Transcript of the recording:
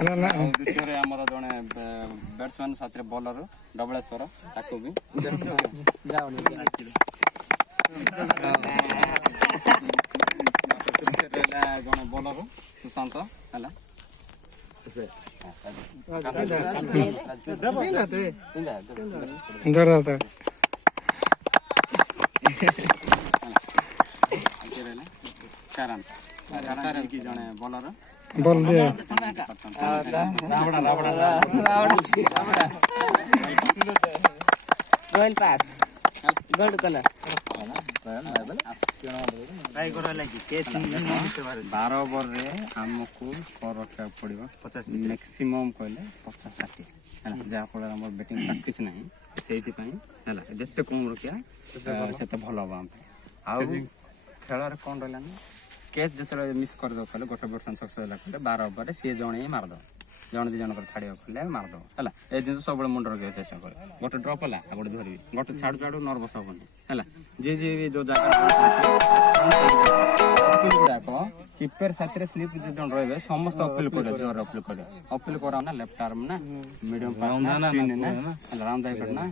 द्वितीय आमर जड़े बैट्समैन साथ बॉलर डबलेश्वर ताकू भी जड़े बॉलर सुशांत है जड़े बॉलर बोल दिया गोल पास गोल्ड कलर 12 ओवर रे हमको स्कोर रखा पड़ो 50 मैक्सिमम कहले 50-60 है जहाँ फल बैटिंग प्रैक्टिस ना से जिते कम रखिया से भल हम खेल कौन रहा कैच जो मिस करदे कहले गोटे बैट्समैन सक्सेस है 12 ओवर सी जड़े ही मारद जन दी जन छाड़ कहले मारद है ये जिन सब मुंड रखा चेष्टा कर गोटे ड्रप है गोटे धरवी गोटे छाड़ू छाड़ू नर्वस हेनी है जी जी जो जगह गुड़ाक कीपर साथ स्लीप जो रे समस्त अपिल कर जोर अपिल कर लेफ्ट आर्म ना मीडियम राउंड ना